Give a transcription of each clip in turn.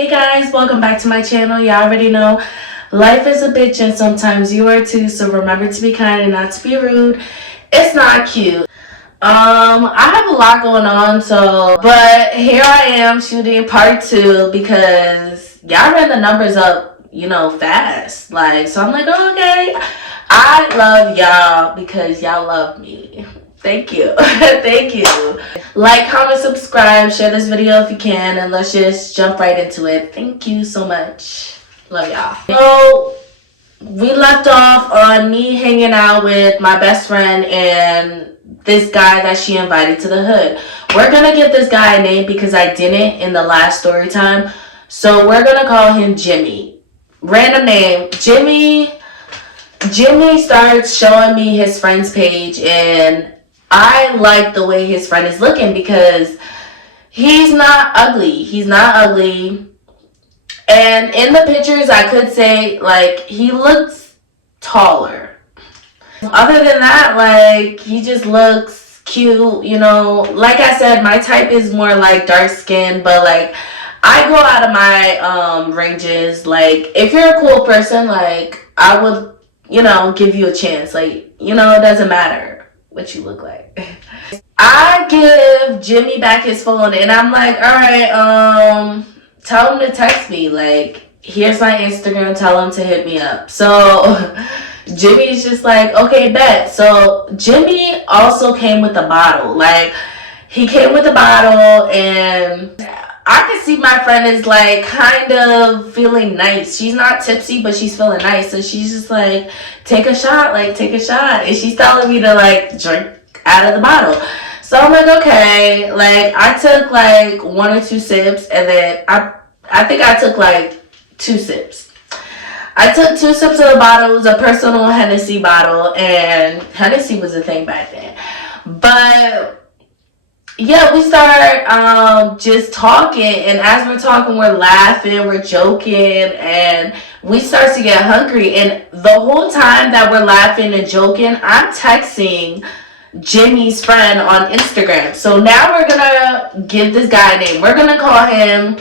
Hey guys, welcome back to my channel. Y'all already know life is a bitch and sometimes you are too, so remember to be kind and not to be rude. It's not cute. I have a lot going on, but here I am shooting part 2 because y'all ran the numbers up, fast. So I'm like, oh, okay. I love y'all because y'all love me. Thank you. Thank you. Like, comment, subscribe, share this video if you can, and let's just jump right into it. Thank you so much. Love y'all. So, we left off on me hanging out with my best friend and this guy that she invited to the hood. We're gonna give this guy a name because I didn't in the last story time. So, we're gonna call him Jimmy. Random name. Jimmy starts showing me his friend's page, and I like the way his friend is looking because he's not ugly. He's not ugly. And in the pictures, I could say, he looks taller. Other than that, he just looks cute, Like I said, my type is more, dark skin, but, I go out of my ranges. If you're a cool person, I would, give you a chance. It doesn't matter what you look like. I give Jimmy back his phone and I'm like, all right, tell him to text me. Here's my Instagram, tell him to hit me up. So Jimmy's just like, okay, bet. So Jimmy also came with a bottle. He came with a bottle, and I can see my friend is kind of feeling nice. She's not tipsy, but she's feeling nice. So she's just like, take a shot, take a shot. And she's telling me to drink out of the bottle. So I'm like, okay. I took 1 or 2 sips, and then I think I took 2 sips. I took 2 sips of the bottle. It was a personal Hennessy bottle, and Hennessy was a thing back then. But yeah, we start just talking, and as we're talking, we're laughing, we're joking, and we start to get hungry. And the whole time that we're laughing and joking, I'm texting Jimmy's friend on Instagram. So now we're gonna give this guy a name. We're gonna call him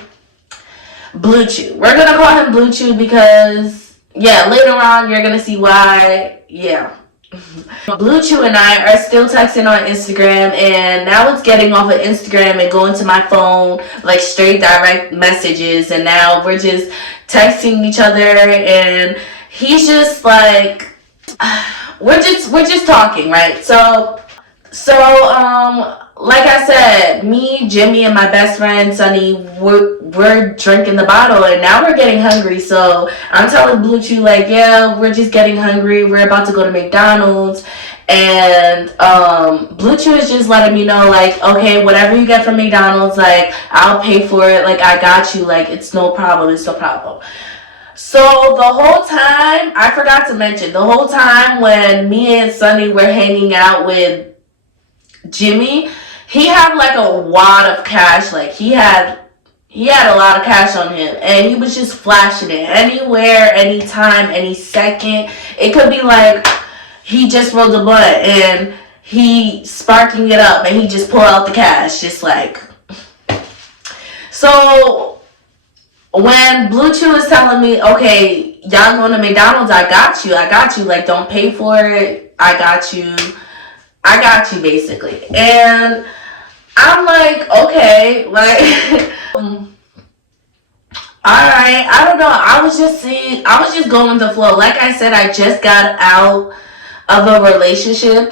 Blue Chew. We're gonna call him Blue Chew because, yeah, later on you're gonna see why. Yeah. Blue Chew and I are still texting on Instagram, and now it's getting off of Instagram and going to my phone, straight direct messages, and now we're just texting each other, and he's just we're just talking, right? So like I said, me, Jimmy, and my best friend Sunny, we're drinking the bottle, and now we're getting hungry. So I'm telling Blue Chew, yeah, we're just getting hungry. We're about to go to McDonald's, and Blue Chew is just letting me know, okay, whatever you get from McDonald's, I'll pay for it. I got you. It's no problem. It's no problem. So the whole time, I forgot to mention, the whole time when me and Sunny were hanging out with Jimmy, he had a wad of cash. He had a lot of cash on him, and he was just flashing it anywhere, anytime, any second. It could be he just rolled a blunt and he sparking it up, and he just pull out the cash, just So when Blue Chew is telling me, okay, y'all going to McDonald's, I got you. Don't pay for it. I got you, basically. And I'm okay, all right, I don't know. I was just going with the flow. Like I said, I just got out of a relationship,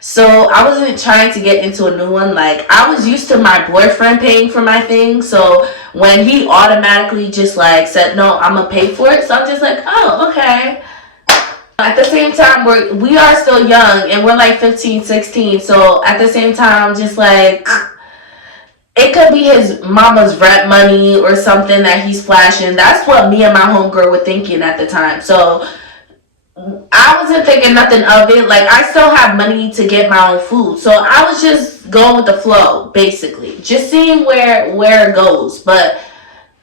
so I wasn't trying to get into a new one. I was used to my boyfriend paying for my things, so when he automatically just said, no, I'm gonna pay for it, so I'm just oh, okay. At the same time, we are still young, and we're 15, 16, so at the same time, just it could be his mama's rent money or something that he's flashing. That's what me and my homegirl were thinking at the time. So I wasn't thinking nothing of it. I still have money to get my own food. So I was just going with the flow, basically. Just seeing where it goes. But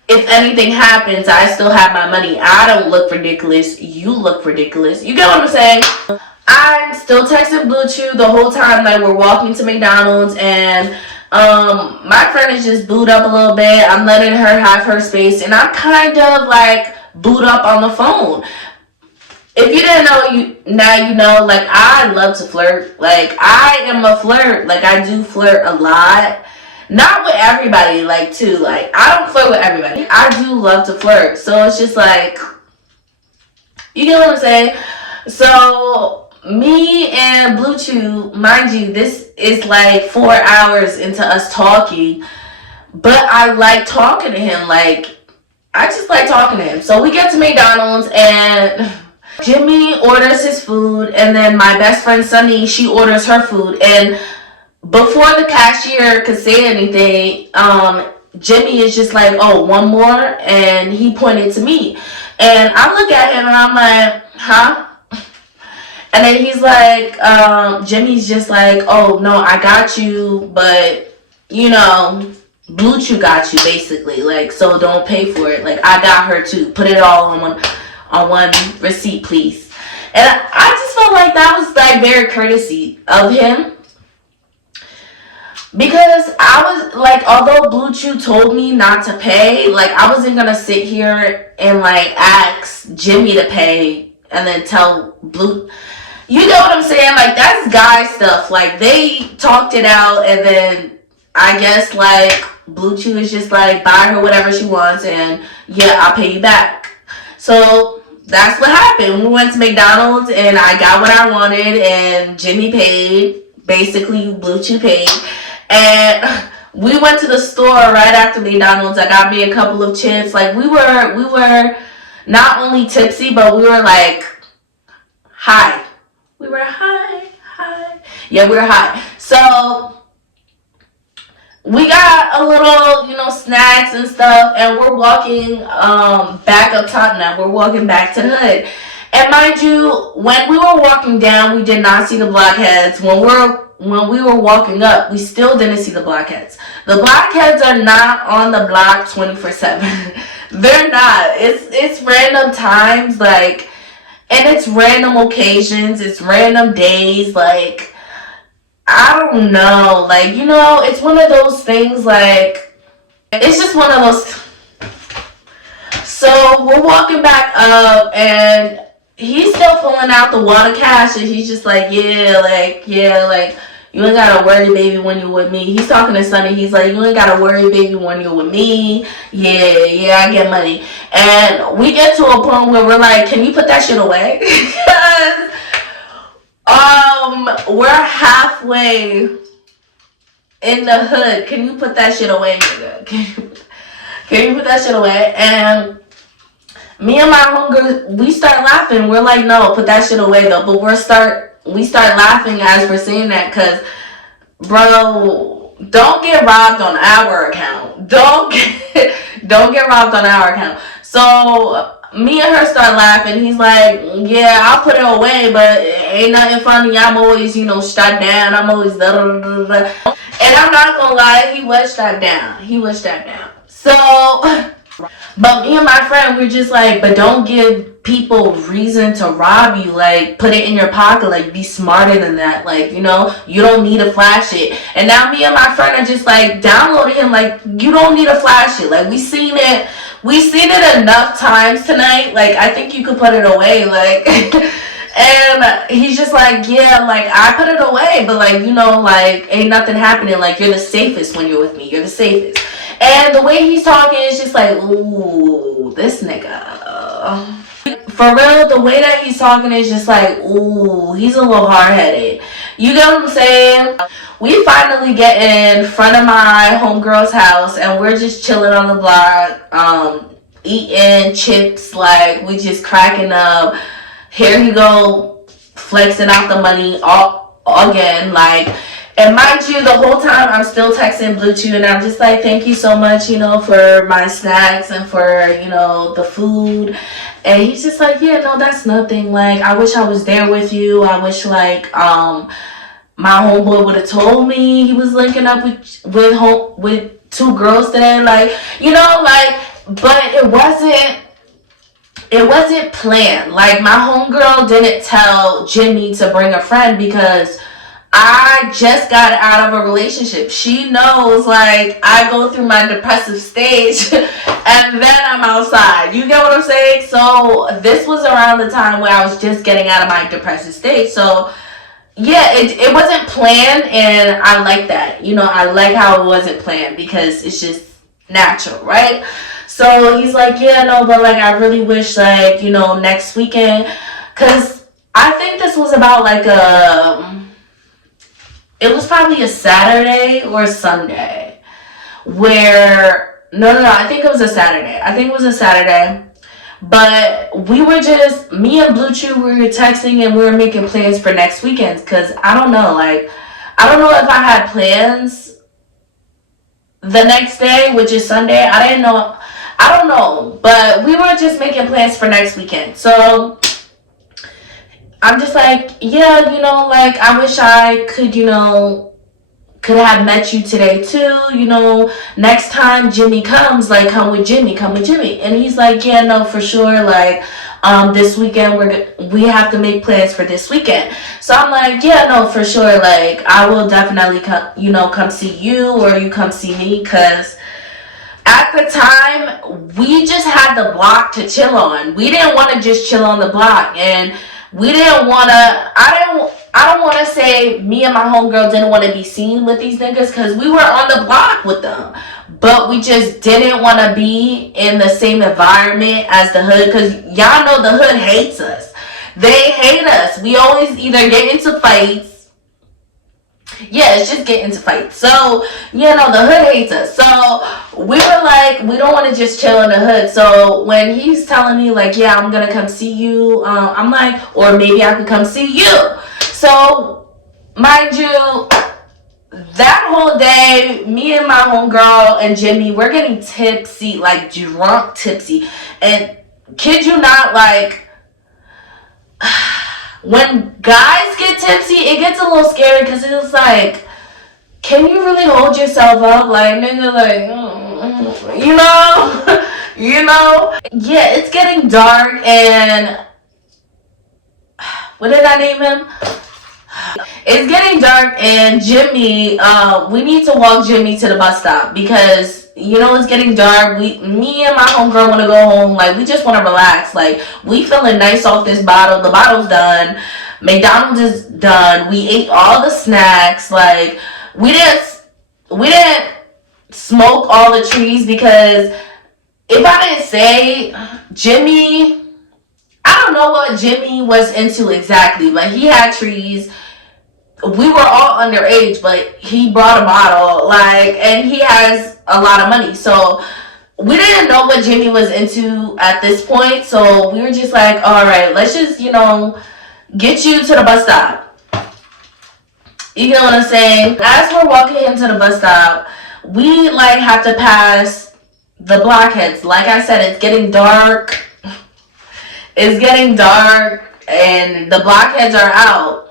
if anything happens, I still have my money. I don't look ridiculous. You look ridiculous. You get what I'm saying? I'm still texting Blue Chew the whole time we're walking to McDonald's, and My friend is just booed up a little bit. I'm letting her have her space, and I'm kind of like booed up on the phone. If you didn't know, now you know. Like, I love to flirt. Like, I am a flirt. Like, I do flirt a lot. Not with everybody, like, too. Like, I don't flirt with everybody. I do love to flirt. So it's just like, you get what I'm saying? So me and Blue Chew, mind you, this is like 4 hours into us talking. But I like talking to him. Like, I just like talking to him. So we get to McDonald's, and Jimmy orders his food, and then my best friend Sunny, she orders her food. And before the cashier could say anything, Jimmy is just like, oh, one more, and he pointed to me. And I look at him and I'm like, huh? And then he's like, Jimmy's just like, oh, no, I got you, but, you know, Blue Chew got you, basically. Like, so don't pay for it. Like, I got her too. Put it all on one receipt, please. And I just felt like that was, like, very courtesy of him. Because I was, like, although Blue Chew told me not to pay, like, I wasn't going to sit here and, like, ask Jimmy to pay and then tell Blue... You know what I'm saying? Like, that's guy stuff. Like, they talked it out, and then I guess, like, Blue Chew is just like, buy her whatever she wants, and yeah, I'll pay you back. So that's what happened. We went to McDonald's, and I got what I wanted, and Jimmy paid. Basically, Blue Chew paid. And we went to the store right after McDonald's. I got me a couple of chips. Like, we were not only tipsy, but we were, like, high. We were high. Yeah, we were high. So we got a little, you know, snacks and stuff, and we're walking back up top now. We're walking back to the hood. And mind you, when we were walking down, we did not see the blockheads. When we were walking up, we still didn't see the blockheads. The blockheads are not on the block 24/7. They're not. It's random times, like, and it's random occasions, it's random days, like, I don't know, like, you know, it's one of those things, like, it's just one of those. So we're walking back up, and he's still pulling out the water cash, and he's just like, yeah, like, you ain't gotta worry, baby, when you're with me. He's talking to Sonny. He's like, you ain't gotta worry, baby, when you're with me. Yeah, I get money. And we get to a point where we're like, can you put that shit away? Because we're halfway in the hood. Can you put that shit away, nigga? Can you put that shit away? And me and my homegirl, we start laughing. We're like, no, put that shit away, though. But we start laughing as we're saying that, because, bro, don't get robbed on our account. Don't get robbed on our account. So me and her start laughing. He's like, yeah, I'll put it away, but ain't nothing funny. I'm always, you know, strapped down. I'm always da da da da. And I'm not gonna lie, he was strapped down. So, but me and my friend, we're just like, but don't give people reason to rob you. Like, put it in your pocket. Like, be smarter than that. Like, you know, you don't need to flash it. And now me and my friend are just like downloading him. Like, you don't need to flash it. Like, we seen it enough times tonight. Like, I think you could put it away. Like, and he's just like, yeah, like, I put it away, but, like, you know, like, ain't nothing happening. Like, you're the safest when you're with me. You're the safest. And the way he's talking is just like, ooh, this nigga. For real, the way that he's talking is just like, ooh, he's a little hard-headed. You get what I'm saying? We finally get in front of my homegirl's house, and we're just chilling on the block, eating chips, like, we just cracking up. Here he go, flexing out the money all again, like. And mind you, the whole time I'm still texting Blue Chew, and I'm just like, thank you so much, you know, for my snacks and for, you know, the food. And he's just like, yeah, no, that's nothing. Like, I wish I was there with you. I wish, like, my homeboy would have told me he was linking up with two girls today. Like, you know, like, but it wasn't planned. Like, my homegirl didn't tell Jimmy to bring a friend because I just got out of a relationship. She knows, like, I go through my depressive stage and then I'm outside. You get what I'm saying? So this was around the time where I was just getting out of my depressive stage. So yeah, it wasn't planned, and I like that. You know, I like how it wasn't planned because it's just natural, right? So he's like, yeah, no, but like I really wish, like, you know, next weekend, because I think this was about like it was probably a Saturday or a Sunday where, no, I think it was a Saturday. I think it was a Saturday. But we were just, me and Blue Chew, we were texting and we were making plans for next weekend. Because I don't know, like, I don't know if I had plans the next day, which is Sunday. I didn't know. I don't know. But we were just making plans for next weekend. So I'm just like, yeah, you know, like, I wish I could, you know, could have met you today too, you know, next time Jimmy comes, like, come with Jimmy. And he's like, yeah, no, for sure, like, this weekend we have to make plans for this weekend. So I'm like, yeah, no, for sure, like, I will definitely come, you know, come see you, or you come see me, because at the time we just had the block to chill on. We didn't want to just chill on the block, and we didn't want to, I don't want to say me and my homegirl didn't want to be seen with these niggas, because we were on the block with them, but we just didn't want to be in the same environment as the hood, because y'all know the hood hates us. They hate us. We always either get into fights. Yeah, it's just get into fights. So, you know, the hood hates us. So we were like, we don't want to just chill in the hood. So when he's telling me, like, yeah, I'm gonna come see you, I'm like, or maybe I could come see you. So, mind you, that whole day, me and my homegirl and Jimmy, we're getting tipsy, like drunk tipsy. And kid you not, like, when guys get tipsy, it gets a little scary, because it's like, can you really hold yourself up? Like, nigga, like, you know? You know? Yeah, it's getting dark, and what did I name him? It's getting dark, and Jimmy, we need to walk Jimmy to the bus stop, because, you know, it's getting dark. Me and my homegirl want to go home. Like, we just want to relax. Like, we feeling nice off this bottle. The bottle's done. McDonald's is done. We ate all the snacks. Like, we didn't smoke all the trees, because if I didn't say, Jimmy, I don't know what Jimmy was into exactly, but he had trees. We were all underage, but he brought a bottle, like, and he has a lot of money. So we didn't know what Jimmy was into at this point. So we were just like, all right, let's just, you know, get you to the bus stop. You know what I'm saying? As we're walking him to the bus stop, we, like, have to pass the blockheads. Like I said, it's getting dark. It's getting dark, and the blockheads are out.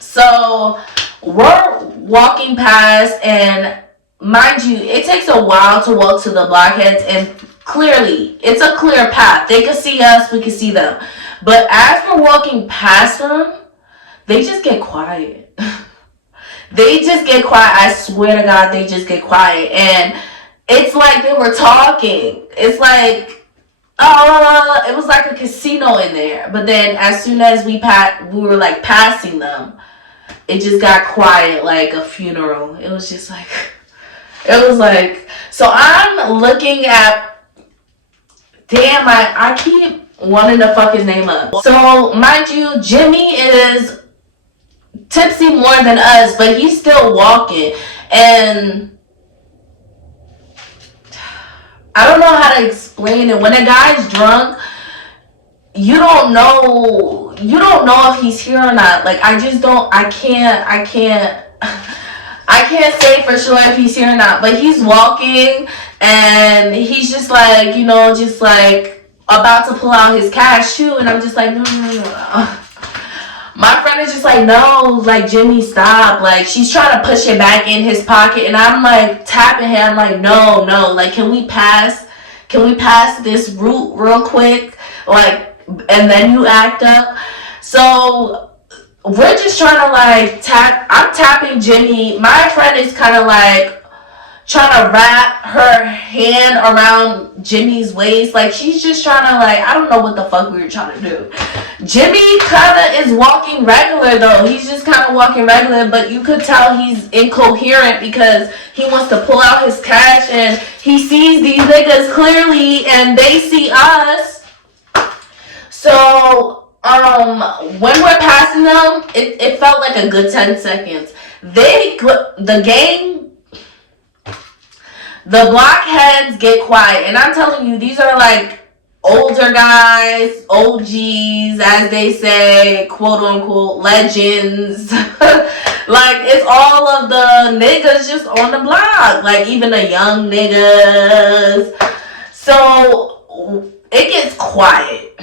So we're walking past, and mind you, it takes a while to walk to the blockheads, and clearly it's a clear path. They can see us, we can see them. But as we're walking past them, they just get quiet. They just get quiet. I swear to God, they just get quiet. And it's like they were talking. It's like, it was like a casino in there. But then as soon as we were like passing them, it just got quiet like a funeral. It was just like, so I'm looking at, damn, I keep wanting to fuck his name up. So mind you, Jimmy is tipsy more than us, but he's still walking. And I don't know how to explain it. When a guy's drunk, you don't know if he's here or not. Like, I can't say for sure if he's here or not, but he's walking, and he's just like, you know, just like about to pull out his cash too, and I'm just like, no. My friend is just like, no, like, Jimmy, stop. Like, she's trying to push it back in his pocket, and I'm like tapping him. I'm like, no, like, can we pass this route real quick? Like, and then you act up. So we're just trying to like I'm tapping Jimmy. My friend is kind of like trying to wrap her hand around Jimmy's waist. Like, she's just trying to, like, I don't know what the fuck we were trying to do. Jimmy kind of is walking regular, though. He's just kind of walking regular, but you could tell he's incoherent because he wants to pull out his cash and he sees these niggas clearly and they see us. So, when we're passing them, it felt like a good 10 seconds. The gang, the blockheads get quiet, and I'm telling you, these are like older guys, OGs, as they say, quote unquote, legends. Like, it's all of the niggas just on the block, like even the young niggas. So it gets quiet.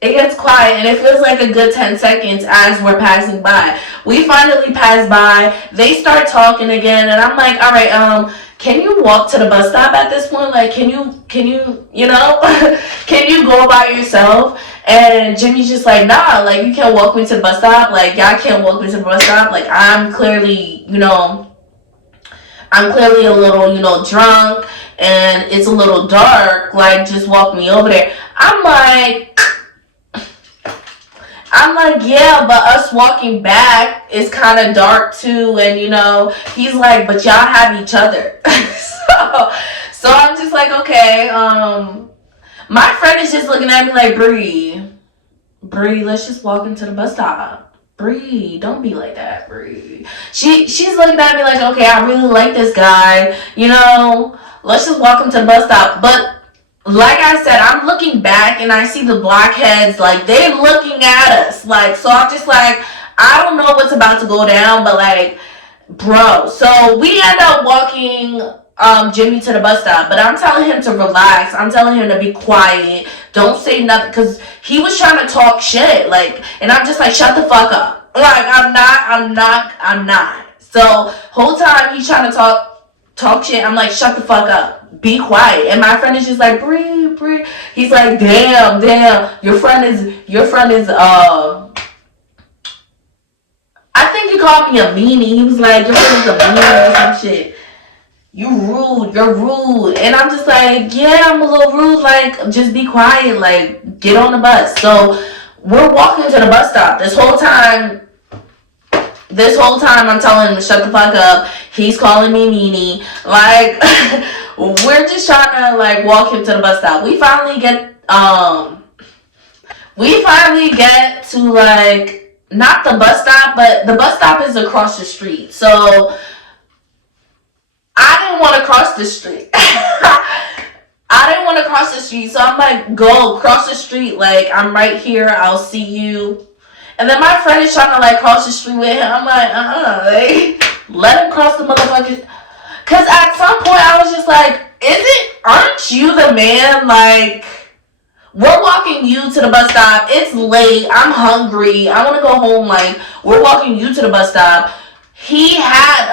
It gets quiet, and it feels like a good 10 seconds as we're passing by. We finally pass by. They start talking again, and I'm like, all right, can you walk to the bus stop at this point? Like, can you, you know, can you go by yourself? And Jimmy's just like, nah, like, you can't walk me to the bus stop. Like, y'all can't walk me to the bus stop. Like, I'm clearly a little, drunk, and it's a little dark. Like, just walk me over there. I'm like, yeah, but us walking back is kind of dark too, and he's like, but y'all have each other. so I'm just like, okay. My friend is just looking at me like, Bree, let's just walk into the bus stop. Bree, don't be like that, Bree. She's looking at me like, okay, I really like this guy. Let's just walk him to the bus stop. But like I said, I'm looking back and I see the blockheads, like, they're looking at us. Like, so I'm just like, I don't know what's about to go down, but like, bro. So we end up walking Jimmy to the bus stop, but I'm telling him to relax. I'm telling him to be quiet. Don't say nothing, because he was trying to talk shit. Like, and I'm just like, shut the fuck up. Like, I'm not. So whole time he's trying to talk shit. I'm like, shut the fuck up. Be quiet. And my friend is just like, Bree. He's like, damn. Your friend is I think he called me a meanie. He was like, your friend is a meanie or some shit. You're rude. And I'm just like, yeah, I'm a little rude. Like, just be quiet. Like, get on the bus. So we're walking to the bus stop. This whole time I'm telling him to shut the fuck up. He's calling me meanie. Like, we're just trying to, like, walk him to the bus stop. We finally get to, like, not the bus stop, but the bus stop is across the street. So I didn't want to cross the street. So I'm like, go cross the street. Like, I'm right here. I'll see you. And then my friend is trying to, like, cross the street with him. I'm like, like, let him cross the motherfucker. Because at some point I was just like, aren't you the man? Like, we're walking you to the bus stop. It's late. I'm hungry. I want to go home. Like, we're walking you to the bus stop. He had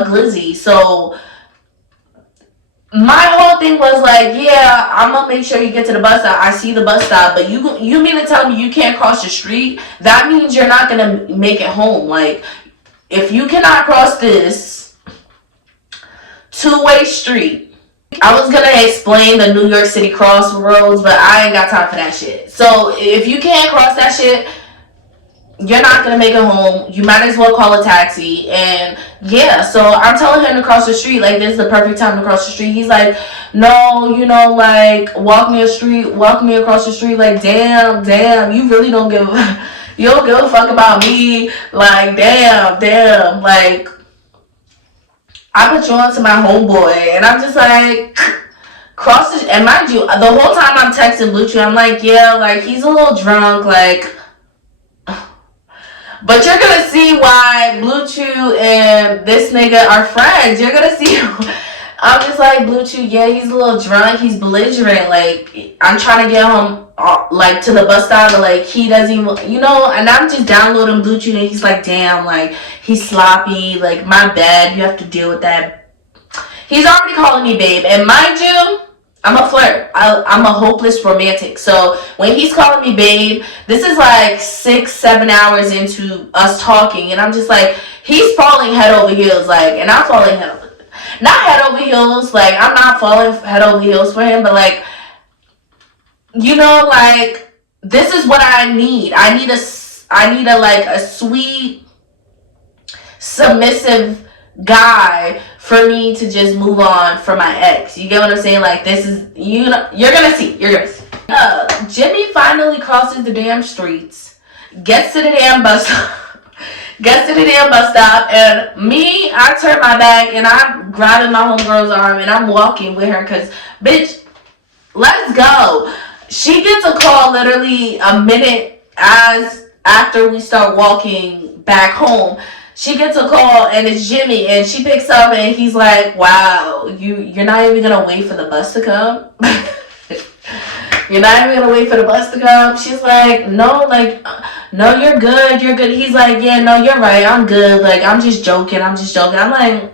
a glizzy. So my whole thing was like, yeah, I'm going to make sure you get to the bus stop. I see the bus stop. But you mean to tell me you can't cross the street? That means you're not going to make it home. Like, if you cannot cross this two-way street. I was going to explain the New York City crossroads, but I ain't got time for that shit. So if you can't cross that shit, you're not going to make it home. You might as well call a taxi. And yeah, so I'm telling him to cross the street. Like, this is the perfect time to cross the street. He's like, no, like, walk me across the street. Like, damn, you really don't give a fuck about me. Like, damn, like, I put you on to my homeboy, and I'm just like, cross the, and mind you, the whole time I'm texting Blue Chew, I'm like, yeah, like, he's a little drunk, like, but you're gonna see why Blue Chew and this nigga are friends. You're gonna see, I'm just like, Blue Chew, yeah, he's a little drunk, he's belligerent, like, I'm trying to get him, like, to the bus stop, but, like, he doesn't even, and I'm just downloading Blue Chew, and he's like, damn, like, he's sloppy, like, my bad, you have to deal with that. He's already calling me babe, and mind you, I'm a flirt. I'm a hopeless romantic. So when he's calling me babe, this is like 6-7 hours into us talking, and I'm just like, he's falling head over heels, like, and I'm falling not head over heels, like, I'm not falling head over heels for him, but like, you know, like, this is what I need. I need a like a sweet, submissive guy for me to just move on from my ex. You get what I'm saying? Like, this is, you know, you're gonna see. Jimmy finally crosses the damn streets, gets to the damn bus stop, and me, I turn my back and I'm grabbing my homegirl's arm and I'm walking with her because, bitch, let's go. She gets a call literally a minute after we start walking back home. She gets a call and it's Jimmy, and she picks up and he's like, wow, you're not even gonna wait for the bus to come? You're not even gonna wait for the bus to come? She's like, no, like, no, you're good. He's like, yeah, no, you're right, I'm good. Like, I'm just joking. I'm like,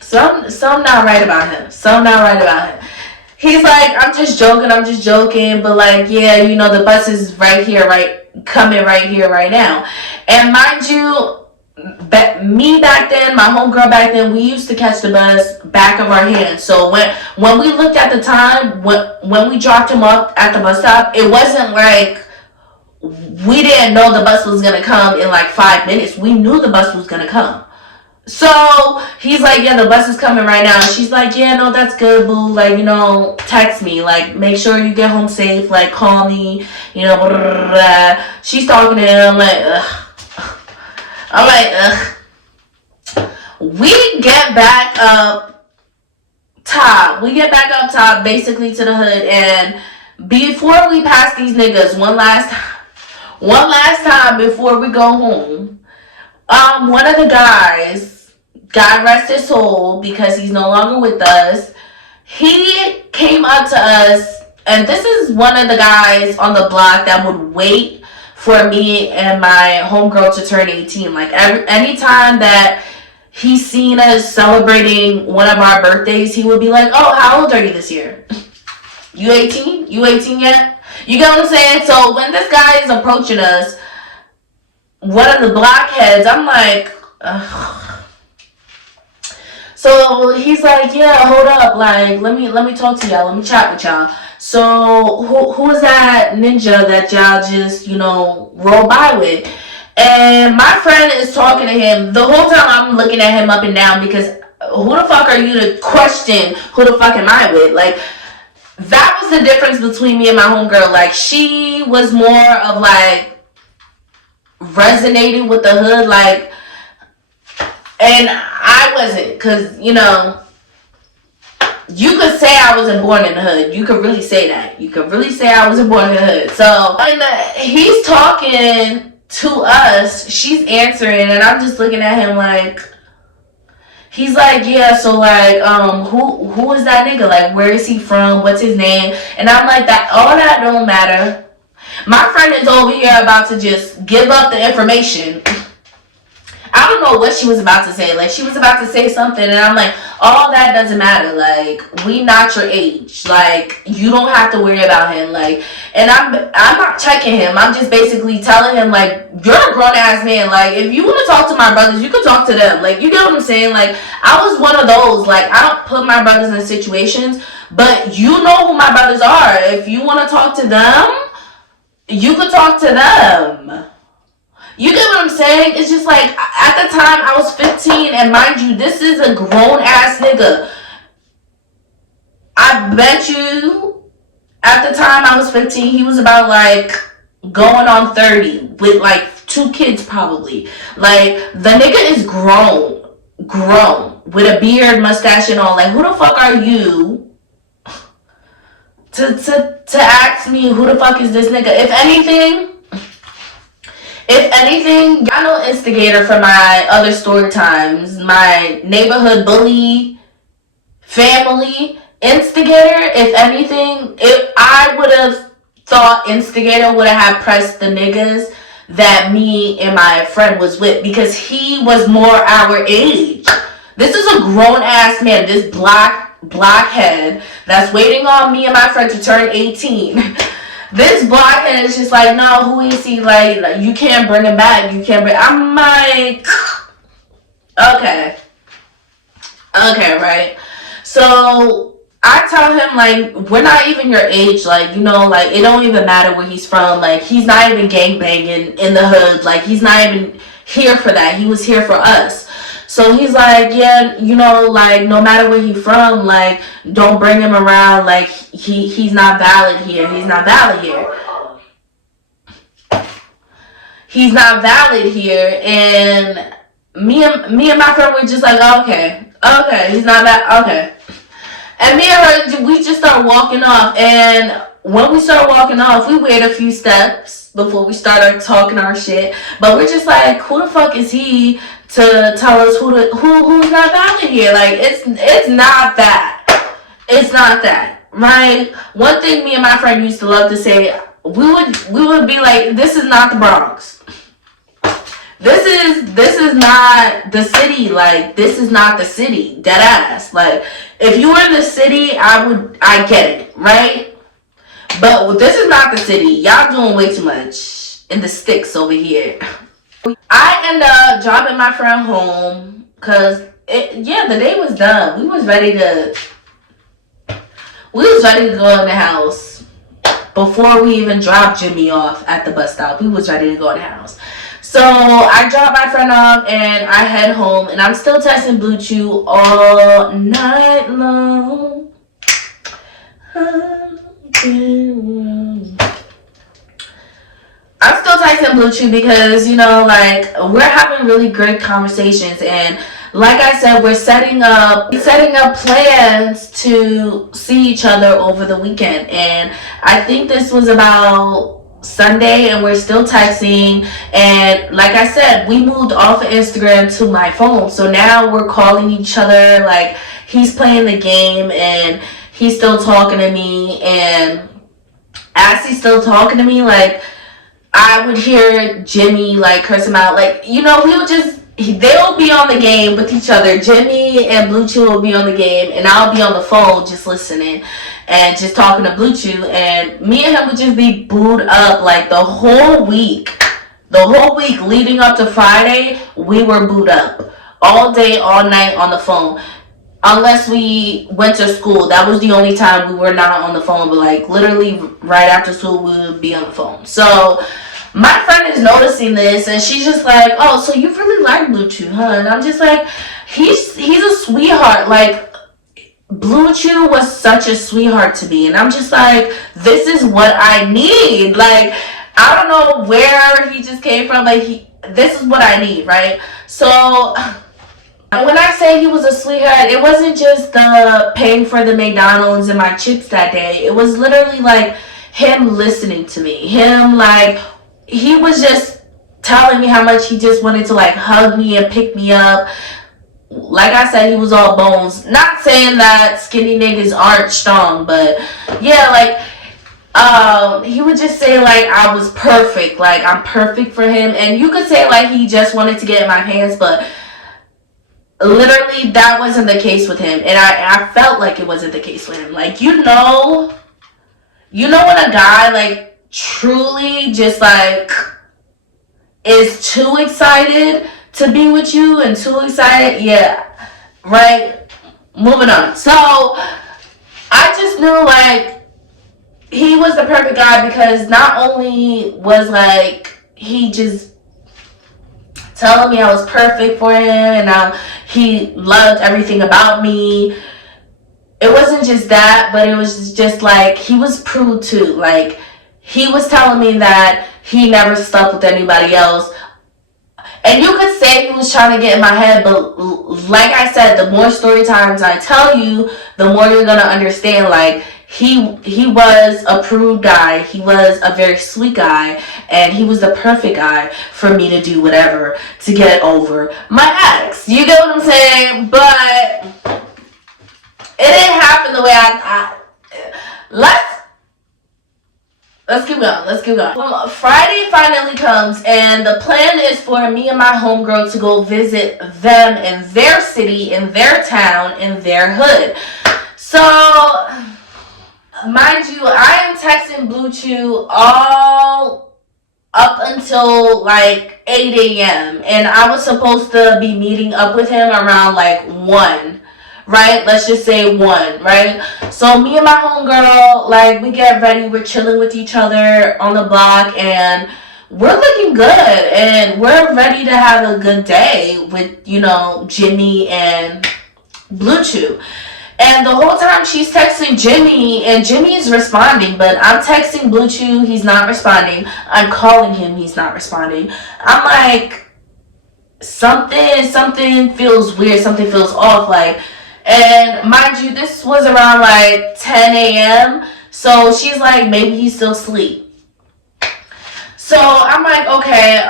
some not right about him. He's like, I'm just joking, but like, yeah, you know, the bus is coming right here, right now. And mind you, me back then, my homegirl back then, we used to catch the bus back of our hands. So when we looked at the time, when we dropped him up at the bus stop, it wasn't like we didn't know the bus was gonna come in like 5 minutes. We knew the bus was gonna come. So he's like, yeah, the bus is coming right now. And she's like, yeah, no, that's good, boo. Like, you know, text me. Like, make sure you get home safe. Like, call me. You know, blah, blah, blah. She's talking to him. Like, ugh. I'm like, ugh. We get back up top, basically to the hood. And before we pass these niggas, one last time before we go home, one of the guys, God rest his soul, because he's no longer with us, he came up to us, and this is one of the guys on the block that would wait for me and my homegirl to turn 18. Like, anytime that he's seen us celebrating one of our birthdays, he would be like, oh, how old are you this year? You 18? You 18 yet? You get what I'm saying? So when this guy is approaching us, one of the blockheads, I'm like, ugh. So he's like, yeah, hold up, like, let me talk to y'all, let me chat with y'all. So who is that ninja that y'all just, you know, roll by with? And my friend is talking to him. The whole time I'm looking at him up and down, because who the fuck are you to question who the fuck am I with? Like, that was the difference between me and my homegirl. Like, she was more of like resonating with the hood, like, and I wasn't, because, you know, you could say I wasn't born in the hood. You could really say that. You could really say I wasn't born in the hood. So, and he's talking to us. She's answering, and I'm just looking at him like, he's like, yeah, so like, who is that nigga? Like, where is he from? What's his name? And I'm like, all that don't matter. My friend is over here about to just give up the information. I don't know what she was about to say. Like, she was about to say something, and I'm like, all that doesn't matter. Like, we not your age. Like, you don't have to worry about him. Like, and I'm not checking him. I'm just basically telling him, like, you're a grown-ass man. Like, if you want to talk to my brothers, you can talk to them. Like, you get what I'm saying? Like, I was one of those. Like, I don't put my brothers in situations, but you know who my brothers are. If you want to talk to them, you can talk to them. You get what I'm saying? It's just like, at the time, I was 15, and mind you, this is a grown-ass nigga. I bet you, at the time I was 15, he was about, like, going on 30, with, like, 2 kids, probably. Like, the nigga is grown, with a beard, mustache, and all. Like, who the fuck are you to ask me who the fuck is this nigga? If anything, y'all know Instigator from my other story times, my neighborhood bully family. Instigator, if anything, if I would have thought Instigator would have pressed the niggas that me and my friend was with, because he was more our age. This is a grown ass man, this blockhead that's waiting on me and my friend to turn 18. This blockhead is just like, no, who is he? Like, you can't bring him back. You can't bring. I'm like, okay, right. So I tell him, like, we're not even your age. Like, you know, like, it don't even matter where he's from. Like, he's not even gangbanging in the hood. Like, he's not even here for that. He was here for us. So he's like, yeah, you know, like, no matter where he's from, like, don't bring him around. Like, he's not valid here. He's not valid here. He's not valid here. And me and my friend were just like, okay, he's not that, okay. And me and her, we just start walking off. And when we start walking off, we wait a few steps before we start talking our shit. But we're just like, who the fuck is he to tell us who's not valid here? Like, it's not that. It's not that, right? One thing me and my friend used to love to say, we would be like, this is not the Bronx. This is not the city. Like, this is not the city. Dead ass. Like, if you were in the city, I get it, right? But this is not the city. Y'all doing way too much in the sticks over here. I end up dropping my friend home because the day was done. We was ready to go in the house before we even dropped Jimmy off at the bus stop. We was ready to go in the house. So I dropped my friend off and I head home, and I'm still texting Blue Chew all night long. I'm still texting Blue Chew because, you know, like, we're having really great conversations, and like I said, we're setting up plans to see each other over the weekend. And I think this was about Sunday, and we're still texting. And like I said, we moved off of Instagram to my phone, so now we're calling each other. Like, he's playing the game and he's still talking to me, and as he's still talking to me, like, I would hear Jimmy, like, curse him out. Like, you know, they'll be on the game with each other. Jimmy and Blue Chew will be on the game, and I'll be on the phone just listening and just talking to Blue Chew. And me and him would just be booed up, like, the whole week. The whole week leading up to Friday, we were booed up. All day, all night on the phone. Unless we went to school. That was the only time we were not on the phone. But, like, literally right after school, we would be on the phone. So my friend is noticing this, and she's just like, oh, so you really like Blue Chew, huh? And I'm just like, he's a sweetheart. Like, Blue Chew was such a sweetheart to me. And I'm just like, this is what I need. Like, I don't know where he just came from, but this is what I need, right? So when I say he was a sweetheart, it wasn't just the paying for the McDonald's and my chips that day. It was literally, like, him listening to me. Him, like, he was just telling me how much he just wanted to, like, hug me and pick me up. Like I said, he was all bones. Not saying that skinny niggas aren't strong, but yeah, like, he would just say, like, I was perfect. Like, I'm perfect for him. And you could say, like, he just wanted to get in my pants, but literally that wasn't the case with him. And I felt like it wasn't the case with him. Like, you know when a guy, like, truly just, like, is too excited to be with you and too excited, yeah, right? Moving on. So I just knew, like, he was the perfect guy, because not only was, like, he just telling me I was perfect for him and he loved everything about me. It wasn't just that, but it was just, like, he was prude too. Like, he was telling me that he never slept with anybody else. And you could say he was trying to get in my head, but like I said, the more story times I tell you, the more you're gonna understand. Like, he was a prude guy. He was a very sweet guy, and he was the perfect guy for me to do whatever to get over my ex. You get what I'm saying? But it didn't happen the way let's keep going. Friday finally comes, and the plan is for me and my homegirl to go visit them in their city, in their town, in their hood. So, mind you, I am texting Blue Chew all up until like 8 a.m. and I was supposed to be meeting up with him around like 1, right? Let's just say 1, right? So me and my homegirl, like, we get ready, we're chilling with each other on the block, and we're looking good, and we're ready to have a good day with, you know, Jimmy and Blue Chew. And the whole time she's texting Jimmy, and Jimmy is responding, but I'm texting Blue Chew, he's not responding. I'm calling him, he's not responding. I'm like, something feels weird, something feels off, like. And mind you, this was around like 10 a.m. So she's like, maybe he's still asleep. So I'm like, okay,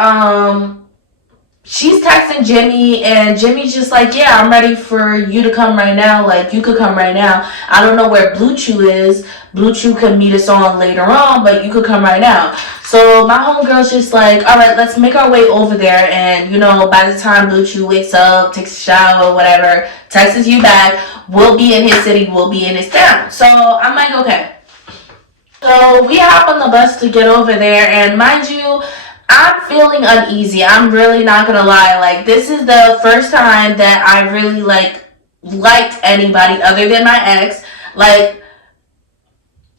she's texting Jimmy, and Jimmy's just like, yeah, I'm ready for you to come right now. Like, you could come right now. I don't know where Blue Chew is. Blue Chew could meet us on later on, but you could come right now. So my homegirl's just like, all right, let's make our way over there. And, you know, by the time Blue Chew wakes up, takes a shower, whatever, texts you back, we'll be in his city, we'll be in his town. So I'm like, okay. So we hop on the bus to get over there, and mind you, I'm feeling uneasy. I'm really not gonna lie. Like, this is the first time that I really liked anybody other than my ex. Like,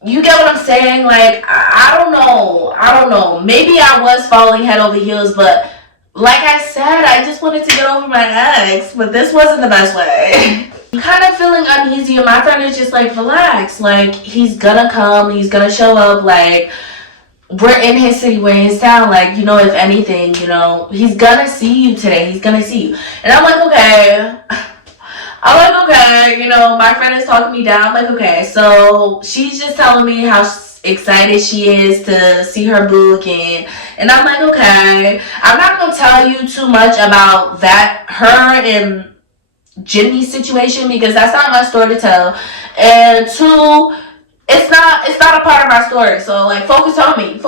you get what I'm saying? Like, I don't know. Maybe I was falling head over heels, but like I said, I just wanted to get over my ex, but this wasn't the best way. I'm kind of feeling uneasy, and my friend is just like, relax. Like, he's gonna come, he's gonna show up, like, we're in his city, we're in his town, like, you know, if anything, you know, he's gonna see you today, he's gonna see you. And I'm like, okay, you know, my friend is talking me down. I'm like, okay, so she's just telling me how excited she is to see her boo again. And I'm like, okay, I'm not gonna tell you too much about that, her and Jimmy's situation, because that's not my story to tell. And 2, it's not a part of my story, so, like, focus on me.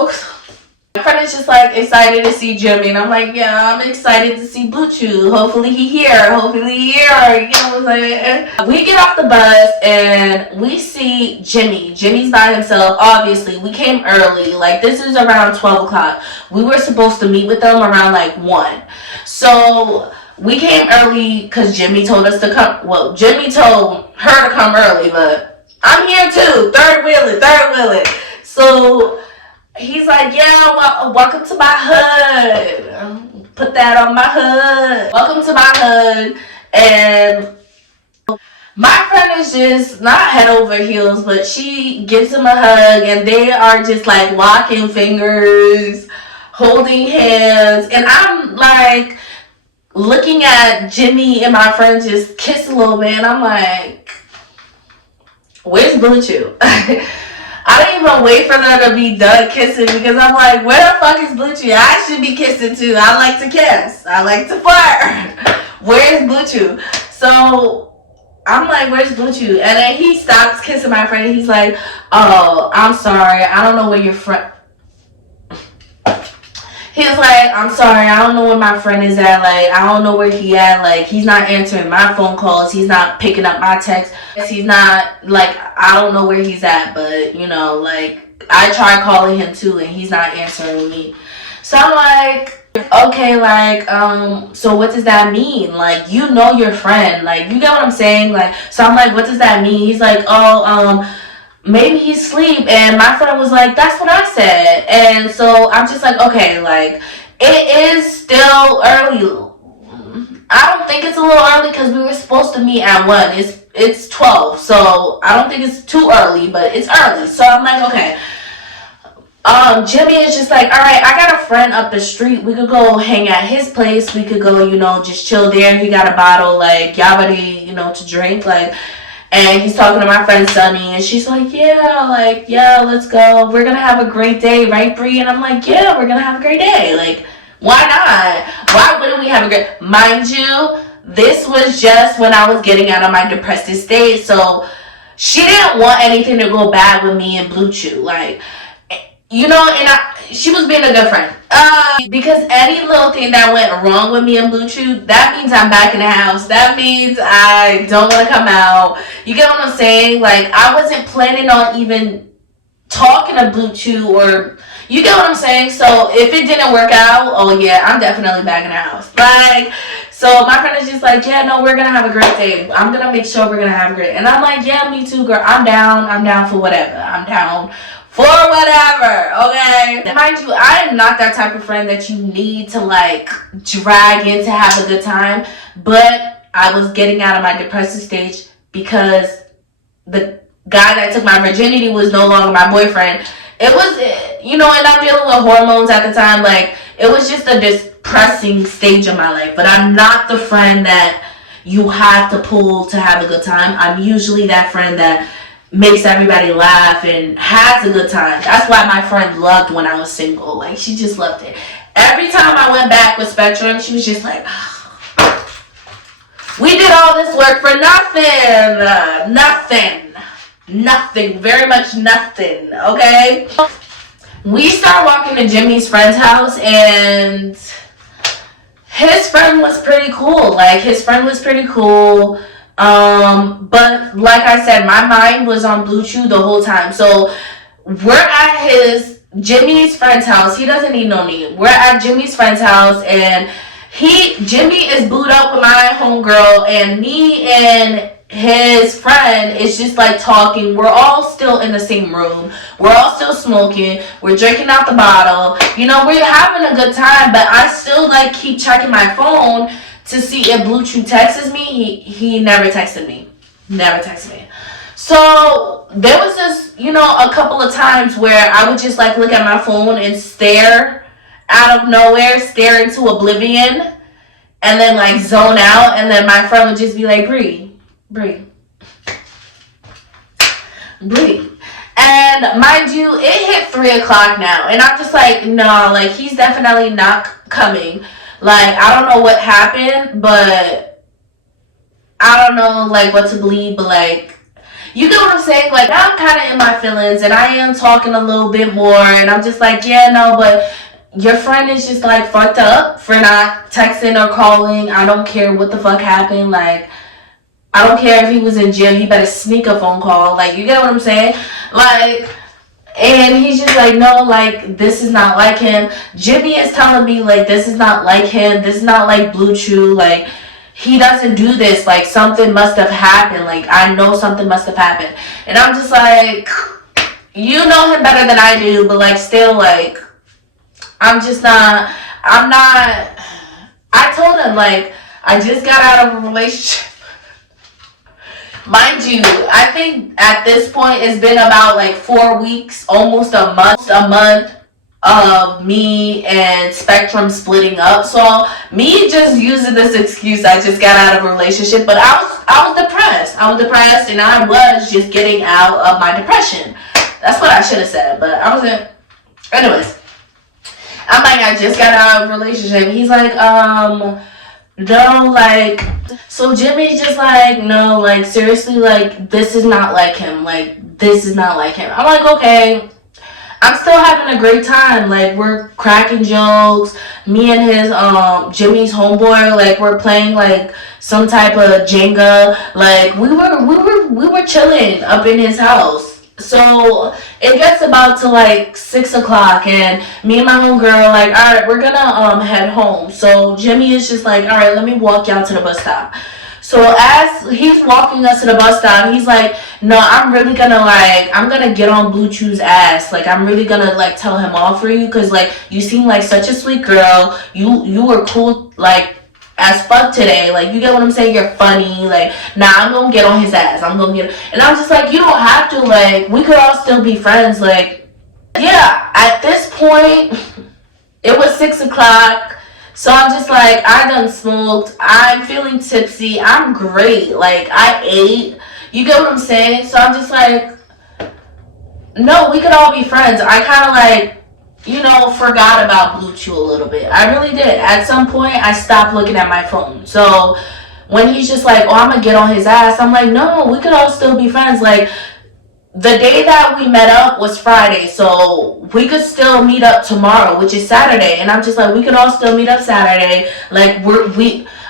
My friend is just, like, excited to see Jimmy, and I'm like, yeah, I'm excited to see Blue Chew. Hopefully he here, you know what I'm saying? We get off the bus, and we see Jimmy. Jimmy's by himself, obviously. We came early, like, this is around 12 o'clock. We were supposed to meet with them around, like, 1. So we came early because Jimmy told us to come. Well, Jimmy told her to come early, but I'm here too. Third wheeling. So he's like, yeah, well, welcome to my hood. Put that on my hood. Welcome to my hood. And my friend is just not head over heels, but she gives him a hug, and they are just like locking fingers, holding hands. And I'm like looking at Jimmy and my friend just kiss a little bit, and I'm like, where's Blue Chew? I didn't even wait for them to be done kissing, because I'm like, where the fuck is Blue Chew? I should be kissing too. I like to kiss. I like to flirt. Where's Blue Chew? So I'm like, where's Blue Chew? And then he stops kissing my friend, and he's like, oh, I'm sorry. I don't know where your friend... He was like, I'm sorry, I don't know where my friend is at. Like, I don't know where he at. Like, he's not answering my phone calls. He's not picking up my texts. He's not, like, I don't know where he's at. But, you know, like, I tried calling him too, and he's not answering me. So I'm like, okay, like, so what does that mean? Like, you know your friend. Like, you get what I'm saying? Like, so I'm like, what does that mean? He's like, oh, maybe he's asleep. And my friend was like, that's what I said. And so I'm just like, okay, like, it is still early. I don't think it's a little early, because we were supposed to meet at 1. It's 12, so I don't think it's too early, but it's early. So I'm like, okay. Jimmy is just like, all right, I got a friend up the street. We could go hang at his place. We could go, you know, just chill there. He got a bottle, like, y'all ready, you know, to drink, like. And he's talking to my friend Sunny, and she's like, yeah, let's go. We're going to have a great day, right, Bree? And I'm like, yeah, we're going to have a great day. Like, why not? Why wouldn't we have a great... Mind you, this was just when I was getting out of my depressive state, so she didn't want anything to go bad with me and Blue Chew. Like, she was being a good friend. Because any little thing that went wrong with me and Blue Chew, that means I'm back in the house. That means I don't want to come out. You get what I'm saying? Like, I wasn't planning on even talking to Blue Chew, or you get what I'm saying? So if it didn't work out, oh yeah, I'm definitely back in the house. Like, so my friend is just like, yeah, no, we're gonna have a great day. I'm gonna make sure we're gonna have a great. And I'm like, yeah, me too, girl. I'm down. I'm down for whatever. I'm down for whatever. Okay. Mind you, I am not that type of friend that you need to like drag in to have a good time. But I was getting out of my depressive stage because the guy that took my virginity was no longer my boyfriend. It was, and I'm dealing with hormones at the time. Like, it was just a depressing stage of my life. But I'm not the friend that you have to pull to have a good time. I'm usually that friend that makes everybody laugh and has a good time. That's why my friend loved when I was single. Like, she just loved it. Every time I went back with Spectrum, she was just like, we did all this work for nothing. Nothing. Very much nothing. Okay? We started walking to Jimmy's friend's house, and his friend was pretty cool. But like I said, my mind was on Blue Chew the whole time. So we're at Jimmy's friend's house. He doesn't need no name. We're at Jimmy's friend's house, and Jimmy is booed up with my homegirl, and me and his friend is just like talking. We're all still in the same room. We're all still smoking. We're drinking out the bottle. We're having a good time, but I still like keep checking my phone to see if Blue Chew texts me. He never texted me. So there was this, a couple of times where I would just like look at my phone and stare out of nowhere, stare into oblivion, and then like zone out, and then my friend would just be like, breathe. And mind you, it hit 3 o'clock now, and I'm just like, no, like, he's definitely not coming. Like, I don't know what happened, but I don't know, like, what to believe, but, like, you get what I'm saying? Like, I'm kind of in my feelings, and I am talking a little bit more, and I'm just like, yeah, no, but your friend is just, like, fucked up for not texting or calling. I don't care what the fuck happened. Like, I don't care if he was in jail. He better sneak a phone call. Like, you get what I'm saying? Like, and he's just like, no, like, this is not like him. Jimmy is telling me, like, this is not like him. This is not like Blue Chew. Like, he doesn't do this. Like, something must have happened. Like, I know something must have happened. And I'm just like, you know him better than I do, but, like, still, like, I told him, like, I just got out of a relationship. Mind you, I think at this point it's been about like 4 weeks, almost a month of me and Spectrum splitting up. So me just using this excuse, I just got out of a relationship, but I was depressed. And I was just getting out of my depression. That's what I should have said, but I wasn't. Anyways, I'm like, I just got out of a relationship. He's like, no, like, so Jimmy's just like, no, like, seriously, like, this is not like him. Like, this is not like him. I'm like, okay. I'm still having a great time. Like, we're cracking jokes. Me and his, Jimmy's homeboy, like, we're playing, like, some type of Jenga. Like, we were chilling up in his house. So it gets about to like 6 o'clock, and me and my homegirl like, all right, we're gonna head home. So Jimmy is just like, all right, let me walk y'all to the bus stop. So as he's walking us to the bus stop, he's like, no, I'm gonna get on Blue Chew's ass. Like, I'm really gonna like tell him off for you, because like you seem like such a sweet girl. You were cool, like, as fuck today. Like, you get what I'm saying? You're funny. Like, nah, I'm gonna get on his ass. And I'm just like, you don't have to. Like, we could all still be friends. Like, yeah, at this point, it was 6 o'clock. So I'm just like, I done smoked. I'm feeling tipsy. I'm great. Like, I ate. You get what I'm saying? So I'm just like, no, we could all be friends. I kind of like, forgot about Blue Chew a little bit. I really did. At some point, I stopped looking at my phone. So when he's just like, oh, I'm gonna get on his ass, I'm like, no, we could all still be friends. Like, the day that we met up was Friday, so we could still meet up tomorrow, which is Saturday. And I'm just like, we could all still meet up Saturday. Like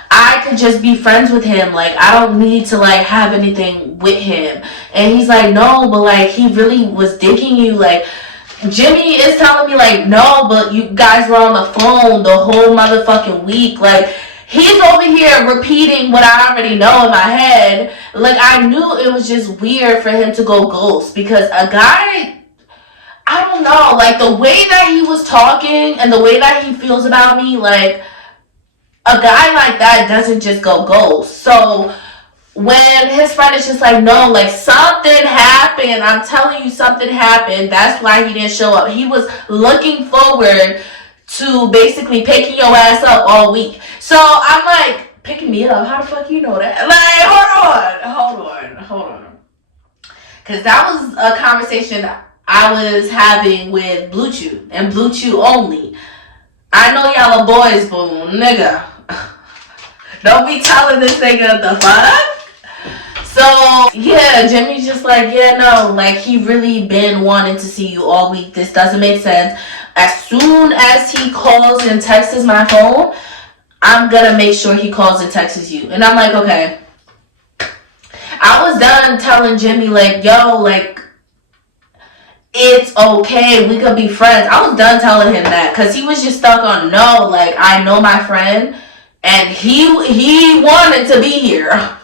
I could just be friends with him. Like, I don't need to like have anything with him. And he's like, no, but like he really was digging you. Like, Jimmy is telling me like, no, but you guys were on the phone the whole motherfucking week. Like, he's over here repeating what I already know in my head. Like, I knew it was just weird for him to go ghost, because a guy, I don't know, like the way that he was talking and the way that he feels about me, like a guy like that doesn't just go ghost. So when his friend is just like, no, like something happened, I'm telling you, something happened, that's why he didn't show up. He was looking forward to basically picking your ass up all week. So I'm like, picking me up? How the fuck you know that? Like, hold on. Because that was a conversation I was having with Blue Chew, and Blue Chew only. I know y'all are boys, but nigga, don't be telling this nigga the fuck. So, yeah, Jimmy's just like, yeah, no, like, he really been wanting to see you all week. This doesn't make sense. As soon as he calls and texts my phone, I'm gonna make sure he calls and texts you. And I'm like, okay. I was done telling Jimmy, like, yo, like, it's okay, we could be friends. I was done telling him that, because he was just stuck on, no, like, I know my friend, and he wanted to be here.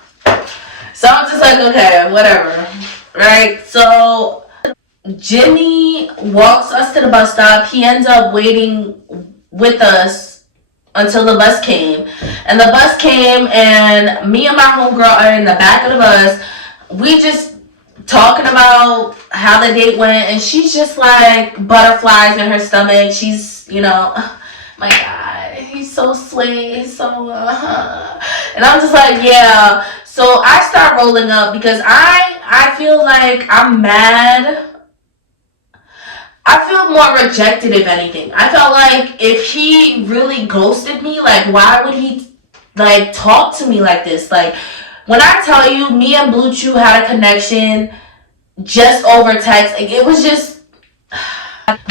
So I'm just like, okay, whatever, right? So Jimmy walks us to the bus stop. He ends up waiting with us until the bus came. And the bus came, and me and my homegirl are in the back of the bus. We just talking about how the date went, and she's just like butterflies in her stomach. She's, you know, my God, he's so sweet, he's so, and I'm just like, yeah. So I start rolling up because I feel like I'm mad. I feel more rejected, if anything. I felt like if he really ghosted me, like, why would he, like, talk to me like this? Like, when I tell you, me and Blue Chew had a connection just over text. Like, it was just,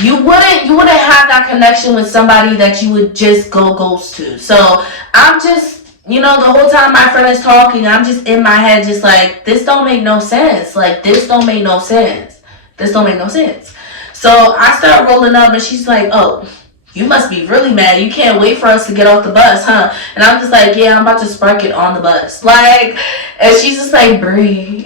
you wouldn't have that connection with somebody that you would just go ghost to. So I'm just, you know, the whole time my friend is talking, I'm just in my head just like, this don't make no sense. Like, this don't make no sense. This don't make no sense. So I start rolling up, and she's like, oh, you must be really mad. You can't wait for us to get off the bus, huh? And I'm just like, yeah, I'm about to spark it on the bus. Like, and she's just like, breathe.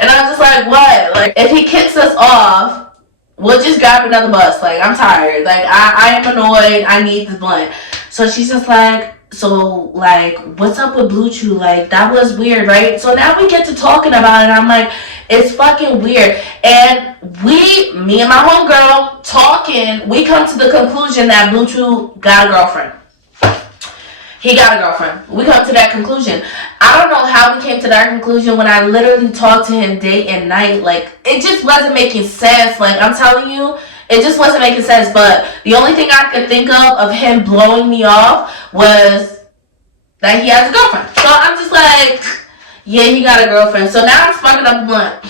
And I'm just like, what? Like, if he kicks us off, we'll just grab another bus. Like, I'm tired. Like, I am annoyed. I need this blunt. So she's just like, so, like, what's up with Blue Chew? Like, that was weird, right? So now we get to talking about it. I'm like, it's fucking weird. And me and my homegirl talking, we come to the conclusion that Blue Chew got a girlfriend. He got a girlfriend. We come to that conclusion. I don't know how we came to that conclusion when I literally talked to him day and night. Like, it just wasn't making sense. Like, I'm telling you, it just wasn't making sense. But the only thing I could think of him blowing me off was that he has a girlfriend. So I'm just like, yeah, he got a girlfriend. So now I'm sparking up the blunt.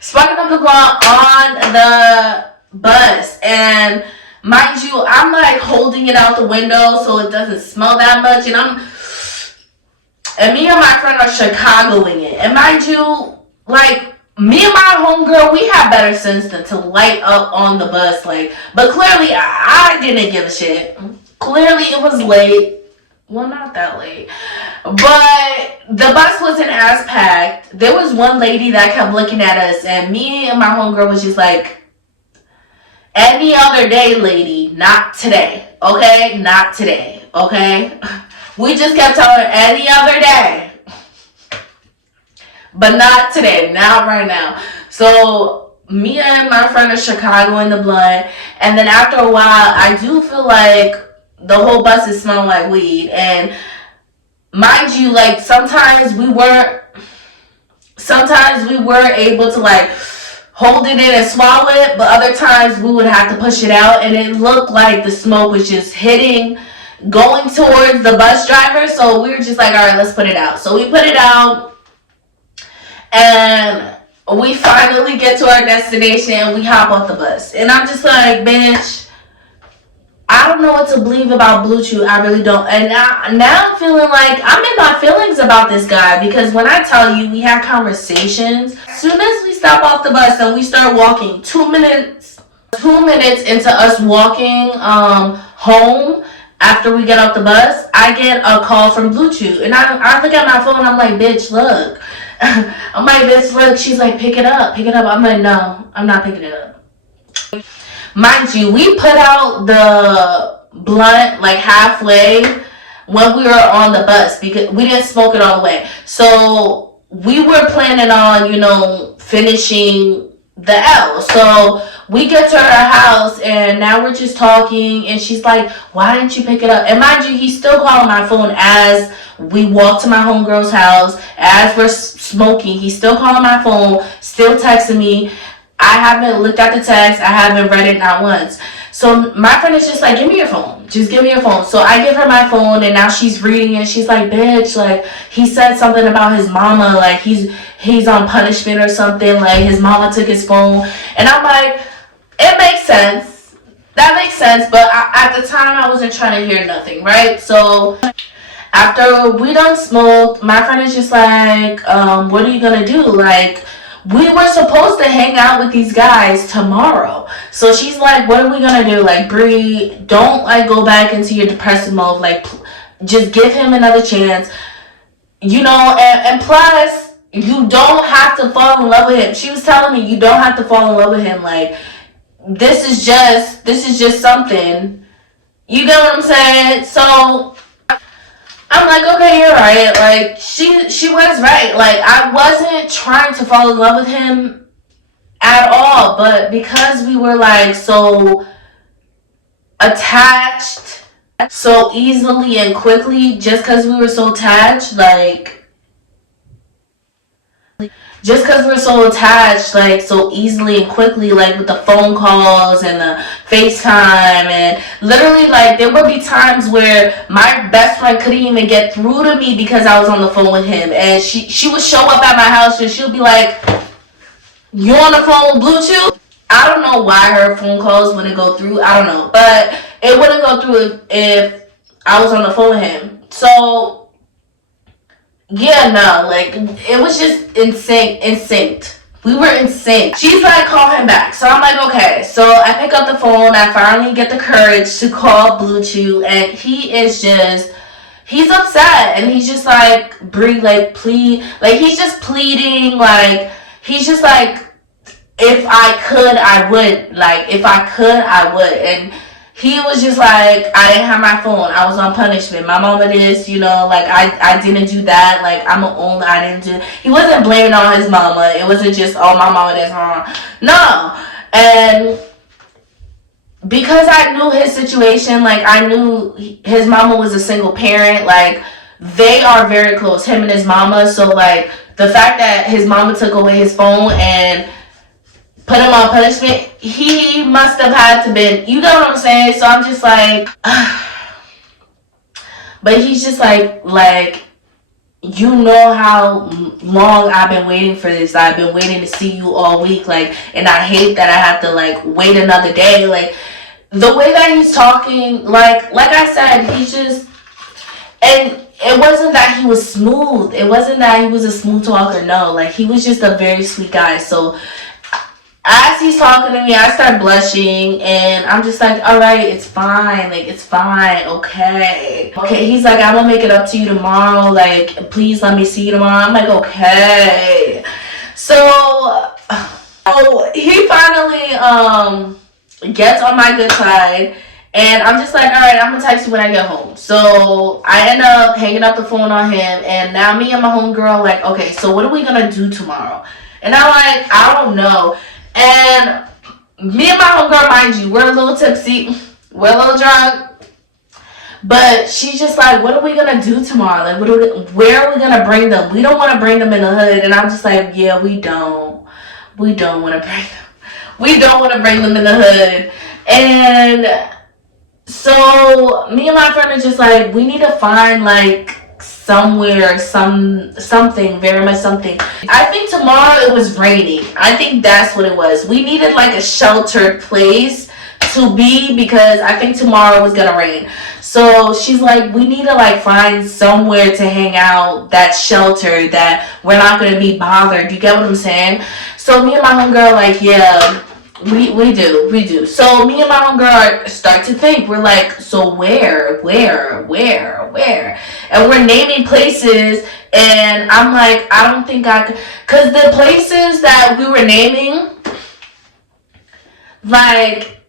Sparking up the blunt on the bus. And mind you, I'm like holding it out the window so it doesn't smell that much. And me and my friend are Chicagoing it. And mind you, like, me and my homegirl, we have better sense than to light up on the bus. Like, but clearly I didn't give a shit. Clearly it was late. Well, not that late. But the bus wasn't as packed. There was one lady that kept looking at us, and me and my homegirl was just like, any other day, lady, not today. Okay? Not today. Okay? We just kept telling her any other day. But not today. Not right now. So me and my friend are Chicago in the blood. And then after a while, I do feel like the whole bus is smelling like weed. And mind you, like, sometimes we were able to, like, hold it in and swallow it, but other times we would have to push it out, and it looked like the smoke was just going towards the bus driver. So we were just like, all right, let's put it out. So we put it out, and We finally get to our destination and we hop off the bus. And I'm just like, bitch, I don't know what to believe about Blue Chew. I really don't. And now I'm feeling like I'm in my feelings about this guy, because when I tell you we had conversations, as soon as we stop off the bus and we start walking, 2 minutes into us walking home, after we get off the bus, I get a call from Blue Chew. And I look at my phone and I'm like, bitch, look. I'm like, bitch, look. She's like, pick it up. I'm like, no, I'm not picking it up. Mind you, we put out the blunt like halfway when we were on the bus, because we didn't smoke it all the way. So we were planning on, finishing the L. So we get to her house and now we're just talking and she's like, why didn't you pick it up? And mind you, he's still calling my phone as we walk to my homegirl's house, as we're smoking. He's still calling my phone, still texting me. I haven't looked at the text. I haven't read it not once. So my friend is just like, give me your phone. Just give me your phone. So I give her my phone and now she's reading it. She's like, bitch, like he said something about his mama. Like he's on punishment or something. Like his mama took his phone. And I'm like, it makes sense. That makes sense. But at the time I wasn't trying to hear nothing, right? So after we done smoked, my friend is just like, what are you going to do? Like, we were supposed to hang out with these guys tomorrow. So she's like, what are we gonna do? Like, Bree, don't like go back into your depressive mode. Like, just give him another chance. And plus, you don't have to fall in love with him. She was telling me you don't have to fall in love with him. Like, this is just something. You get what I'm saying? So I'm like, okay, you're right. Like, she was right. Like, I wasn't trying to fall in love with him at all. But because we were, like, so attached so easily and quickly, just because we were so attached, like, so easily and quickly, like with the phone calls and the FaceTime, and literally, like, there would be times where my best friend couldn't even get through to me because I was on the phone with him, and she would show up at my house and she'll be like, you on the phone with Blue Chew? I don't know why her phone calls wouldn't go through. I don't know, but it wouldn't go through if I was on the phone with him. So yeah, no, like, it was just insane. We were in sync. She's like, call him back. So I'm like, okay. So I pick up the phone. I finally get the courage to call Blue Chew, and he's upset, and he's just like, Bree, like, please, like, he's just pleading, like, he's just like, if I could, I would. Like, if I could, I would. And he was just like, I didn't have my phone. I was on punishment. My mama this, like, I didn't do that. Like, I didn't do. He wasn't blaming on his mama. It wasn't just, oh, my mama this, no. And because I knew his situation, like, I knew his mama was a single parent. Like, they are very close, him and his mama. So, like, the fact that his mama took away his phone and put him on punishment, he must have had to been, you know what I'm saying? So I'm just like, but he's just like, you know how long I've been waiting for this. I've been waiting to see you all week, like, and I hate that I have to, like, wait another day. Like, the way that he's talking, like I said, he's just, and it wasn't that he was smooth. It wasn't that he was a smooth talker. No, like, he was just a very sweet guy. So as he's talking to me, I start blushing, and I'm just like, all right, it's fine. Like, it's fine. Okay. He's like, I'm gonna make it up to you tomorrow. Like, please let me see you tomorrow. I'm like, okay. So he finally gets on my good side, and I'm just like, all right, I'm gonna text you when I get home. So I end up hanging up the phone on him, and now me and my homegirl, like, okay, so what are we gonna do tomorrow? And I'm like, I don't know. And me and my homegirl, mind you, we're a little tipsy, we're a little drunk, but she's just like, what are we gonna do tomorrow? Like, where are we gonna bring them? We don't want to bring them in the hood. And I'm just like, yeah, we don't want to bring them. We don't want to bring them in the hood. And so me and my friend are just like, we need to find, like, somewhere, something, very much something. I think tomorrow it was raining. I think that's what it was. We needed like a sheltered place to be because I think tomorrow was gonna rain. So she's like, we need to like find somewhere to hang out that's sheltered, that we're not gonna be bothered. You get what I'm saying? So me and my homegirl like, yeah, we do. So me and my homegirl start to think. We're like, so where? And we're naming places, and I'm like, I don't think I could, cause the places that we were naming, like,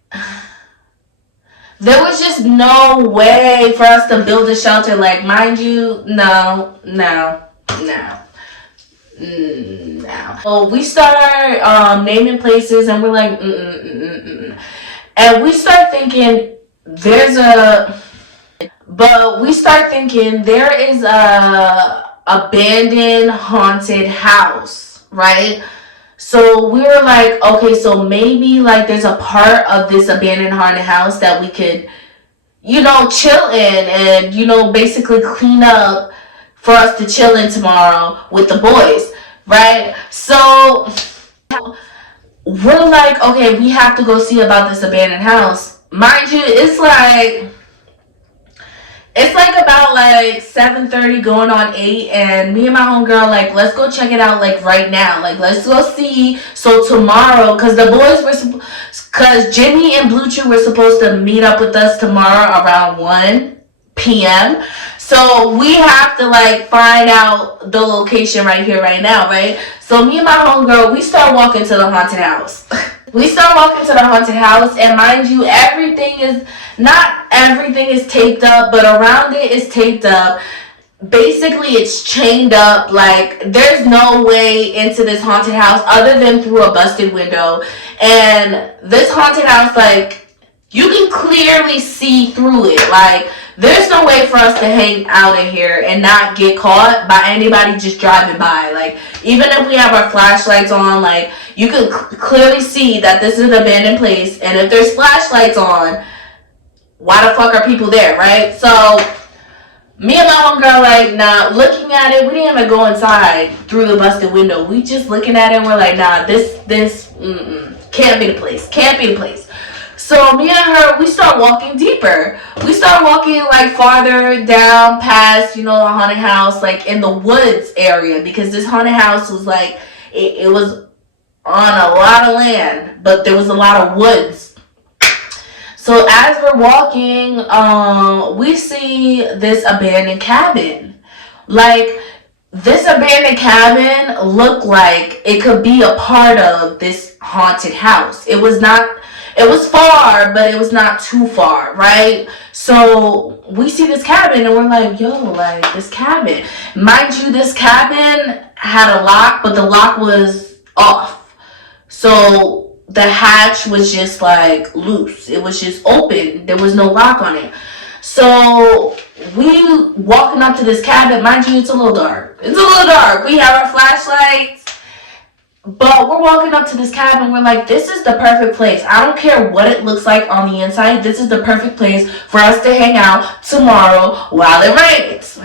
there was just no way for us to build a shelter. Like, mind you, no. So we start naming places, and we're like, and we start thinking there is a abandoned haunted house, right? So we were like, okay, so maybe like there's a part of this abandoned haunted house that we could, chill in and, basically clean up for us to chill in tomorrow with the boys, right? So we're like, okay, we have to go see about this abandoned house. Mind you, it's like about like 7:30 going on 8, and me and my homegirl like, let's go check it out like right now. Like, let's go see. So tomorrow, because Jimmy and Blue Chew were supposed to meet up with us tomorrow around 1 p.m. So we have to like find out the location right here, right now, right? So me and my homegirl, we start walking to the haunted house. And mind you, not everything is taped up, but around it is taped up. Basically, it's chained up. Like, there's no way into this haunted house other than through a busted window. And this haunted house, like, you can clearly see through it. Like, there's no way for us to hang out in here and not get caught by anybody just driving by. Like, even if we have our flashlights on, like, you can clearly see that this is an abandoned place. And if there's flashlights on, why the fuck are people there, right? So me and my homegirl, like, nah, looking at it, we didn't even go inside through the busted window. We just looking at it and we're like, nah, this can't be the place. So me and her, we start walking deeper. We start walking like farther down past, the haunted house, like in the woods area, because this haunted house was like, it was on a lot of land, but there was a lot of woods. So as we're walking, we see this abandoned cabin. Like, this abandoned cabin looked like it could be a part of this haunted house. It was far, but it was not too far, right? So we see this cabin and we're like, yo, like, this cabin. Mind you, this cabin had a lock, but the lock was off. So the hatch was just like loose. It was just open. There was no lock on it. So we walking up to this cabin. Mind you, it's a little dark. We have our flashlights. But we're walking up to this cabin. We're like, this is the perfect place. I don't care what it looks like on the inside. This is the perfect place for us to hang out tomorrow while it rains.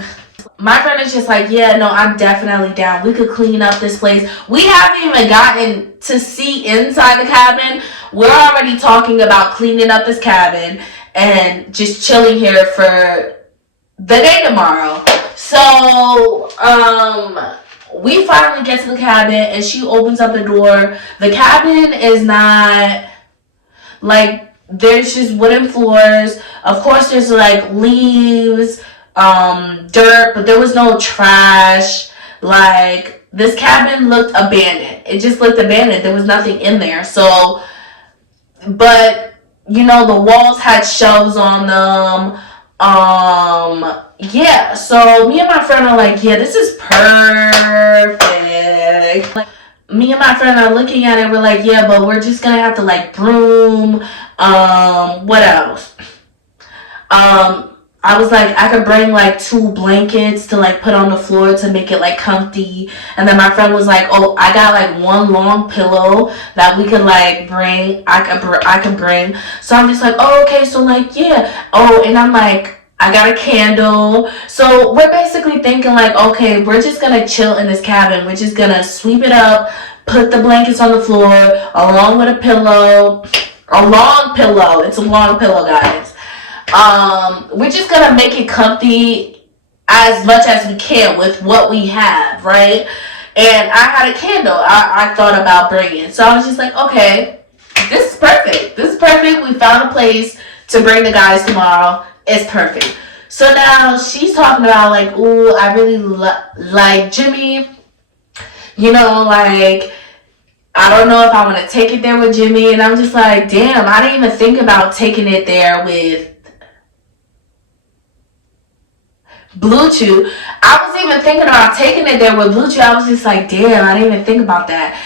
My friend is just like, yeah, no, I'm definitely down. We could clean up this place. We haven't even gotten to see inside the cabin. We're already talking about cleaning up this cabin and just chilling here for the day tomorrow. So, we finally get to the cabin and she opens up the door. The cabin is not, like, there's just wooden floors. Of course, there's like leaves, dirt, but there was no trash. Like, this cabin looked abandoned. It just looked abandoned. There was nothing in there. So, but, the walls had shelves on them. Yeah, so me and my friend are like, yeah, this is perfect. Like, me and my friend are looking at it, we're like, yeah, but we're just gonna have to like broom. What else? I was like, I could bring like 2 blankets to like put on the floor to make it like comfy. And then my friend was like, oh, I got like 1 long pillow that we could like bring. I could bring. So I'm just like, oh, okay. So like, yeah. Oh, and I'm like, I got a candle. So we're basically thinking like, okay, we're just gonna chill in this cabin. We're just gonna sweep it up, put the blankets on the floor, along with a pillow. A long pillow. It's a long pillow, guys. We're just gonna make it comfy as much as we can with what we have, right? And I had a candle I thought about bringing. So I was just like, okay, this is perfect. This is perfect. We found a place to bring the guys tomorrow. It's perfect. So now she's talking about like, ooh, I really like Jimmy. You know, like, I don't know if I want to take it there with Jimmy. And I'm just like, damn, I didn't even think about taking it there with Blue Chew. I was even thinking about taking it there with Blue Chew. I was just like, damn, I didn't even think about that.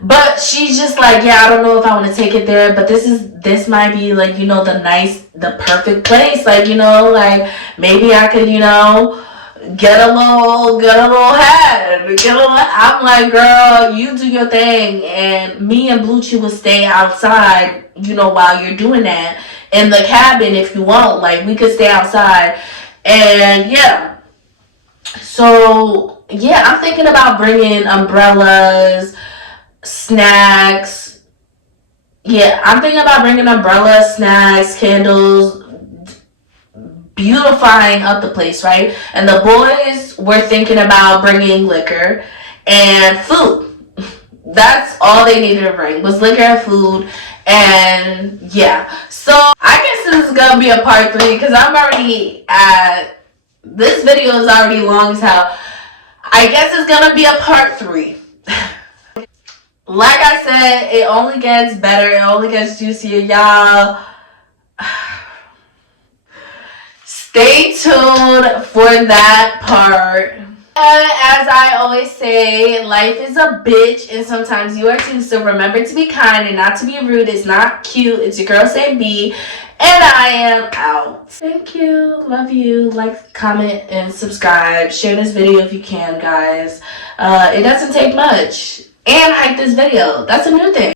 But she's just like, yeah, I don't know if I want to take it there, but this might be like, you know, the perfect place. Like, you know, like maybe I could, you know, get a little head. I'm like, girl, you do your thing, and me and Blue Chew will stay outside, you know, while you're doing that in the cabin if you want. Like, we could stay outside. And yeah, so yeah, I'm thinking about bringing umbrellas, snacks. Yeah, I'm thinking about bringing umbrellas, snacks, candles, beautifying up the place, right? And the boys were thinking about bringing liquor and food. That's all they needed to bring was liquor and food. And yeah, so I guess this is gonna be a part 3 because I'm already at this video is already long as hell. I guess it's gonna be a part 3. Like I said, it only gets better, it only gets juicier, y'all. Stay tuned for that part. As I always say, life is a bitch and sometimes you are too, so remember to be kind and not to be rude. It's not cute. It's your girl saying B, and I am out. Thank you. Love you. Like, comment, and subscribe. Share this video if you can, guys. It doesn't take much. And hype this video. That's a new thing.